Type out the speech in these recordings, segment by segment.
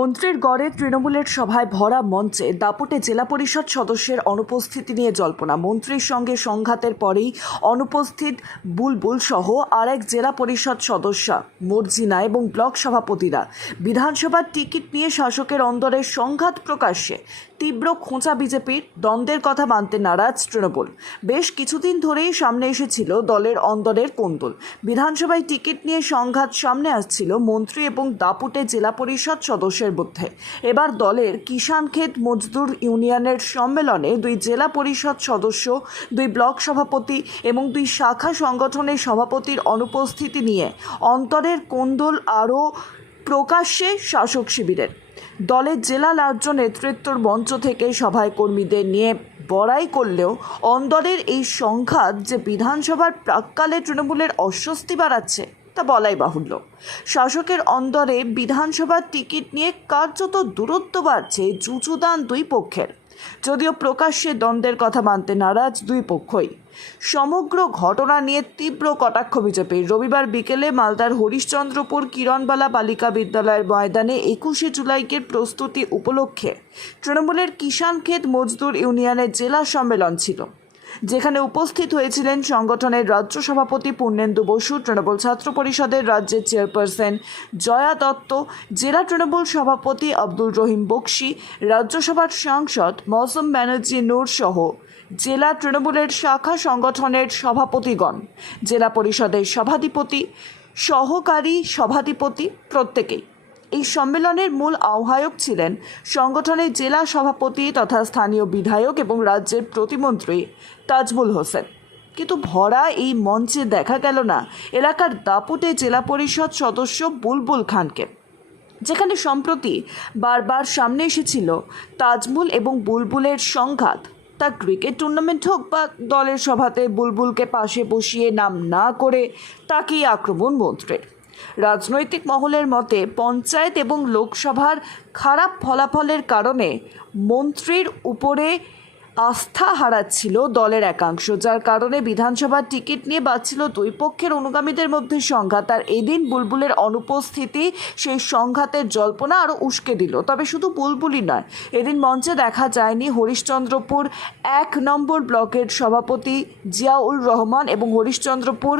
মন্ত্রীর গড়ে তৃণমূলের সভায় ভরা মঞ্চে দাপুটে জেলা পরিষদ সদস্যের অনুপস্থিতি নিয়ে জল্পনা। মন্ত্রীর সঙ্গে সংঘাতের পরেই অনুপস্থিত বুলবুল সহ আরেক জেলা পরিষদ সদস্যা মর্জিনা এবং ব্লক সভাপতিরা। বিধানসভার টিকিট নিয়ে শাসকের অন্দরের সংঘাত প্রকাশ্যে। তীব্র খোঁচা বিজেপির, দ্বন্দ্বের কথা মানতে নারাজ তৃণমূল। বেশ কিছুদিন ধরেই সামনে এসেছিল দলের অন্দরের কোন্দল। বিধানসভায় টিকিট নিয়ে সংঘাত সামনে আসছিল মন্ত্রী এবং দাপুটে জেলা পরিষদ সদস্যের মধ্যে। এবার দলের কিষানক্ষেত মজদুর ইউনিয়নের সম্মেলনে দুই জেলা পরিষদ সদস্য, দুই ব্লক সভাপতি এবং দুই শাখা সংগঠনের সভাপতির অনুপস্থিতি নিয়ে অন্তরের কোন্দল আরও প্রকাশ্যে শাসক শিবিরের। দলের জেলা রাজ্য নেতৃত্বর মঞ্চ থেকে সভায় কর্মীদের নিয়ে বড়াই করলেও অন্দরের এই সংঘাত যে বিধানসভার প্রাক্কালে তৃণমূলের অস্বস্তি বাড়াচ্ছে তা বলাই বাহুল্য। শাসকের অন্দরে বিধানসভার টিকিট নিয়ে কার্যত দূরত্ব বাড়ছে যুযুদান দুই পক্ষের। যদিও প্রকাশ্যে দ্বন্দ্বের কথা মানতে নারাজ দুই পক্ষই। সমগ্র ঘটনা নিয়ে তীব্র কটাক্ষ বিজেপির। রবিবার বিকেলে মালদার হরিশ্চন্দ্রপুর কিরণবালা বালিকা বিদ্যালয়ের ময়দানে 21শে জুলাইয়ের প্রস্তুতি উপলক্ষে তৃণমূলের কিষানক্ষেত মজদুর ইউনিয়নের জেলা সম্মেলন ছিল, যেখানে উপস্থিত হয়েছিলেন সংগঠনের রাজ্য সভাপতি পূর্ণেন্দু বসু, তৃণমূল ছাত্র পরিষদের রাজ্যের চেয়ারপারসন জয়া দত্ত, জেলা তৃণমূল সভাপতি আব্দুল রহিম বক্সি, রাজ্যসভার সাংসদ মৌসুম ব্যানার্জি নূর সহ জেলা তৃণমূলের শাখা সংগঠনের সভাপতিগণ, জেলা পরিষদের সভাধিপতি, সহকারী সভাধিপতি প্রত্যেকেই। এই সম্মেলনের মূল আহ্বায়ক ছিলেন সংগঠনের জেলা সভাপতি তথা স্থানীয় বিধায়ক এবং রাজ্যের প্রতিমন্ত্রী তাজমুল হোসেন। কিন্তু ভরা এই মঞ্চে দেখা গেল না এলাকার দাপুটে জেলা পরিষদ সদস্য বুলবুল খানকে, যেখানে সম্প্রতি বারবার সামনে এসেছিল তাজমুল এবং বুলবুলের সংঘাত। তা ক্রিকেট টুর্নামেন্ট হোক বা দলের সভাতে বুলবুলকে পাশে বসিয়ে নাম না করে তাকেই আক্রমণ মন্ত্রীর। রাজনৈতিক মহলের মতে পঞ্চায়েত এবং লোকসভার খারাপ ফলাফলের কারণে মন্ত্রীর উপরে আস্থা হারাচ্ছিল দলের একাংশ, যার কারণে বিধানসভার টিকিট নিয়ে বাড়ছিল দুই পক্ষের অনুগামীদের মধ্যে সংঘাত। আর এদিন বুলবুলের অনুপস্থিতি সেই সংঘাতের জল্পনা আরও উস্কে দিল। তবে শুধু বুলবুলই নয়, এদিন মঞ্চে দেখা যায়নি হরিশ্চন্দ্রপুর 1 নম্বর ব্লকের সভাপতি জিয়াউল রহমান এবং হরিশ্চন্দ্রপুর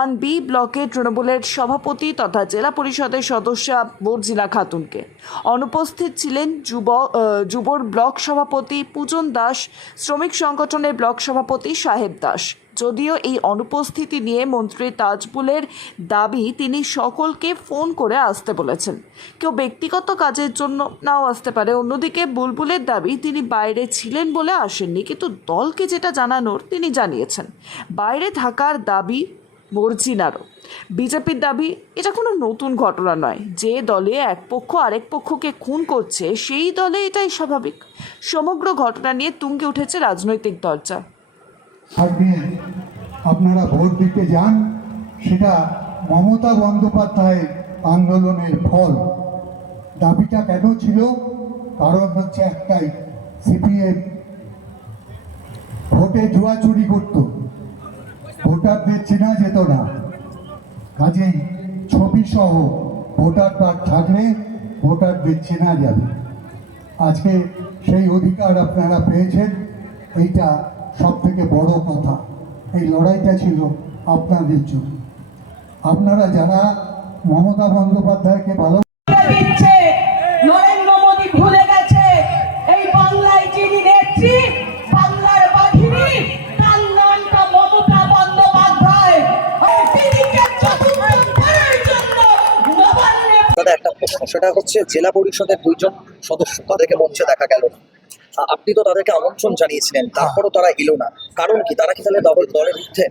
1B ব্লকের তৃণমূলের সভাপতি তথা জেলা পরিষদের সদস্যা মর্জিনা খাতুনকে। অনুপস্থিত ছিলেন যুবর ব্লক সভাপতি পূজন দাস, শ্রমিক সংগঠনের ব্লক সভাপতি সাহেব দাস। যদিও এই অনুপস্থিতি নিয়ে মন্ত্রী তাজমুলের দাবি তিনি সকলকে ফোন করে আসতে বলেছেন, কেউ ব্যক্তিগত কাজের জন্য নাও আসতে পারে। অন্যদিকে বুলবুলের দাবি তিনি বাইরে ছিলেন বলে আসেননি, কিন্তু দলকে যেটা জানানোর তিনি জানিয়েছেন। বাইরে থাকার দাবি মর্জিনারও। বিজেপির দাবি এটা কোনো নতুন ঘটনা নয়, যে দলে এক পক্ষ আরেক পক্ষকে খুন করছে সেই দলে এটাই স্বাভাবিক। সমগ্র ঘটনা নিয়ে তুঙ্গে উঠেছে রাজনৈতিক চর্চা। আপনারা ভোট দিতে যান, সেটা মমতা বন্দ্যোপাধ্যায়ের আন্দোলনের ফল। দাবিটা কেন ছিল? কারণ হচ্ছে একটাই, সিপিএম ভোটে জুয়া চুরি করত, ভোটারদের চেনা যেত না। কাজেই ছবি সহ ভোটার কার্ড থাকলে ভোটারদের চেনা যাবে। আজকে সেই অধিকার আপনারা পেয়েছেন, এইটা সব থেকে বড় কথা। এই লড়াইটা ছিল আপনাদের জন্য। আপনারা যারা মমতা বন্দ্যোপাধ্যায়কে ভালো নরেন্দ্র মোদী ভুলে গেছে এই বাংলায় যিনি নেত্রী, বাংলার বাঘিনী, তার নামটা মমতা বন্দ্যোপাধ্যায়। একটা প্রশ্ন, সেটা হচ্ছে জেলা পরিষদের 2 জন সদস্য, তাদেরকে মঞ্চে দেখা গেল না। আপনি তো তাদেরকে আমন্ত্রণ জানিয়েছিলেন, তারপরও তারা এলো না, কারণ কি? তারা কি তাহলে দলের বিরুদ্ধে?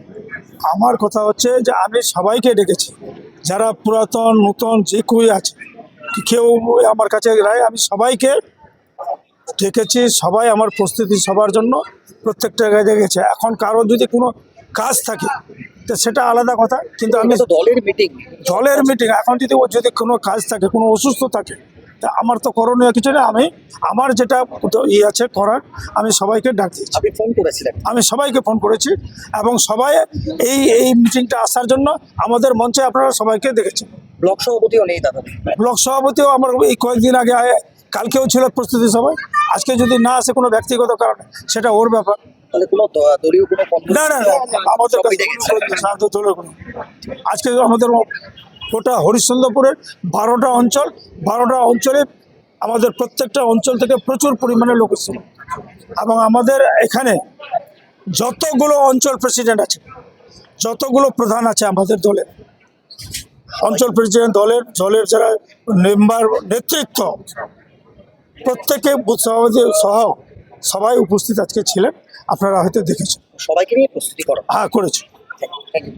আমার কথা হচ্ছে যে আমি সবাইকে ডেকেছি, যারা পুরাতন নতুন যে কেউ আছে, কেউ আমার কাছে রায়, আমি সবাইকে ডেকেছি। সবাই আমার প্রস্তুতি সবার জন্য প্রত্যেকটা জায়গায় গেছে। এখন কারোর যদি কোনো কাজ থাকে তো সেটা আলাদা কথা, কিন্তু আমি তো দলের মিটিং এখন যদি কোনো কাজ থাকে, কোনো অসুস্থ থাকে, তা আমার তো করণীয় কিছু না। আমি আমার যেটা আছে করার, আমি সবাইকে ডাক দিয়েছি। আপনি ফোন করেছিলেন? আমি সবাইকে ফোন করেছি এবং সবাই এই মিটিংটা আসার জন্য আমাদের মঞ্চে আপনারা সবাইকে দেখেছেন। ব্লক সভাপতিও নেই দাদা। ব্লক সভাপতিও আমার এই কয়েকদিন আগে কালকেও ছিল প্রস্তুতি সভায়, আজকে যদি না আসে কোনো ব্যক্তিগত কারণে সেটা ওর ব্যাপার। তাহলে কোনো দলীয় কোনো বন্ধু না না না, আমাদের সব কাছে মিটে গেছে। সাহায্য তোলে কোনো। আজকে আমাদের গোটা হরিশ্চন্দ্রপুরের 12টা অঞ্চলে আমাদের প্রত্যেকটা অঞ্চল থেকে প্রচুর পরিমাণে লোক এসেছিল, এবং আমাদের এখানে যতগুলো অঞ্চল প্রেসিডেন্ট আছে, যতগুলো প্রধান আছে আমাদের দলে, অঞ্চল প্রেসিডেন্ট দলের যারা মেম্বার নেতৃত্ব, প্রত্যেকে বুথ সভাপতি সহ সবাই উপস্থিত আজকে ছিলেন, আপনারা হয়তো দেখেছেন। সবাইকে নিয়ে প্রস্তুতি করো। হ্যাঁ, করেছি। Thank you.